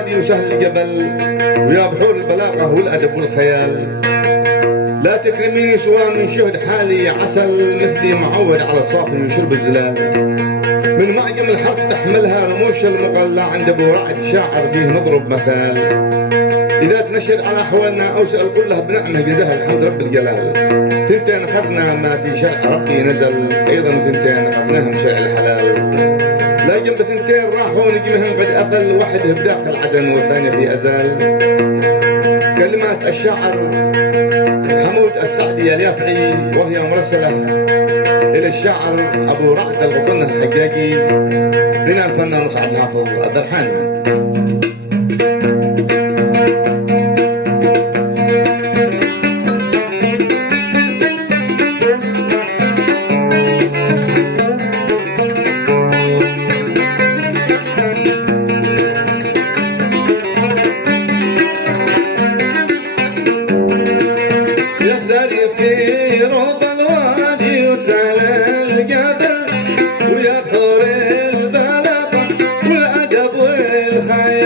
الوادي وسهل الجبل، ويا بحور البلاغة والأدب والخيال. لا تكرمي سوى من شهد حالي عسل، مثلي معود على الصافي وشرب الزلال. من معجم الحرف تحملها رموش المقلة، عند ابو رعد شاعر فيه نضرب مثال. إذا تنشد على أحوالنا أو سأل كلها بنعمة جزاها الحمد رب الجلال. ثنتين أخذنا ما في شرع ربي نزل، أيضا ثنتين أخذناها من شرع الحلال. لا جنب ثنتين راحوا نجمهم قد أقل، وحده بداخل عدن والثانية في أزال. كلمات الشاعر حمود السعدي اليافعي، وهي مرسلة إلى الشاعر أبو رعد الغضن الحجاجي، بنا الفنان مسعد الحافظ الدرحاني. في رب الوادي وسال الجبل، ويا بحور البلاغة والأدب والخيال.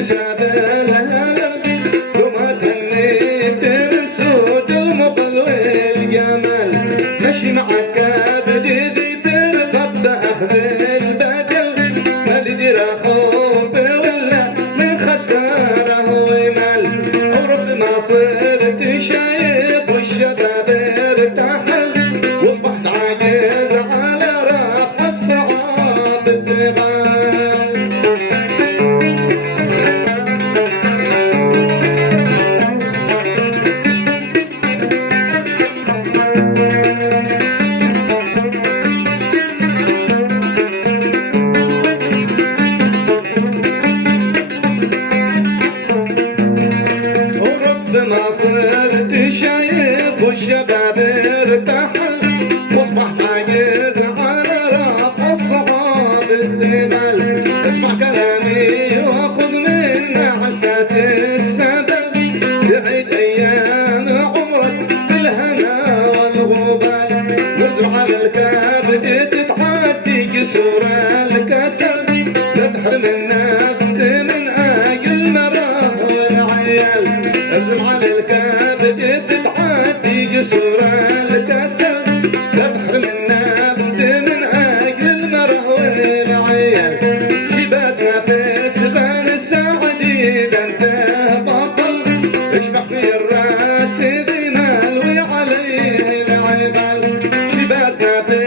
سابلها وما تهنيت من سود المقل والجمال ماشي معك بدي ترقب اخذ البدل ما لدير خوف ولا من خساره ومال وربما صرت شايب والشباب ارتحل واصبحت عاجز على رفع الصعاب الثقال ما صرت شايب والشباب ارتحل واصبحت عاجز على رفع الصعاب الثقل اسمع كلامي واخذ من نعسات السبل تعيد ايام عمرك بالهنا والغبال نرجع على الكبد تتعدي جسور الكسل لا تحرم النفس من اجل مراه والعيال ارزم على الكبد تتعدي جسور الكسل لا تحرم النفس من اجل المراه والعيال شباتنا في سبان السعدي ده انت بطل اشبح في الراس ذي مال وعليه العبال شباتنا في